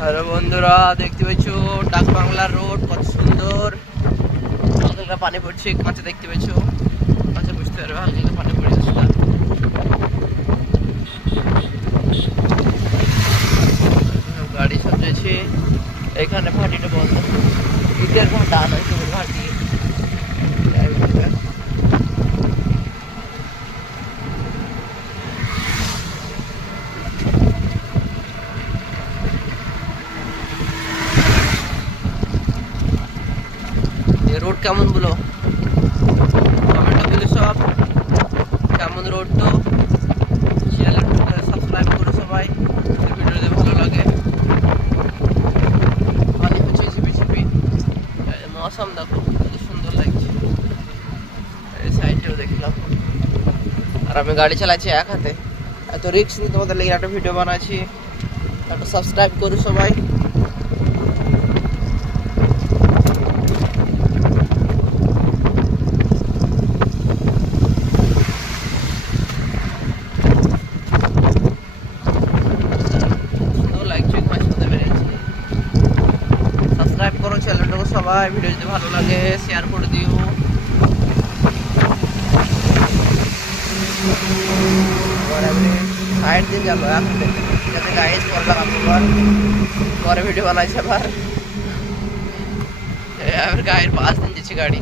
হ্যালো বন্ধুরা, দেখতে পাচ্ছ ডাক বাংলার রোড কত সুন্দর। হালকা পানি পড়ছে, কাঁচা দেখতে পাচ্ছ, কাঁচা বুঝতে পারবে, হালকা পানি পড়ে যাচ্ছে। গাড়ি সব যাচ্ছে। এখানে ভাটিটা বন্ধ, ইটের ভাটা নয়, ভাটি। রোড কেমন বলো, কমেন্টে বলে সব কেমন রোড। তো চ্যানেলটা সাবস্ক্রাইব করো সবাই, ভিডিও যদি ভালো লাগে। পানি হচ্ছে ঝিপি ঝিপি, মৌসুম দেখো কত সুন্দর লাগছে। এই সাইডেও দেখলাম, আর আমি গাড়ি চালাচ্ছি এক হাতে, এত রিস্ক নিয়ে তোমাদের লেগে একটা ভিডিও বানাচ্ছি। একটা সাবস্ক্রাইব করো সবাই। সাবস্ক্রাইব করো চ্যানেলটাকে সবাই, ভিডিও যদি ভালো লাগে শেয়ার করে দিও। সাইড দিয়ে গেল যাতে গাইজ করলাম পরে ভিডিও বানাইছে আবার গায়ের 5 দিন দিচ্ছে গাড়ি।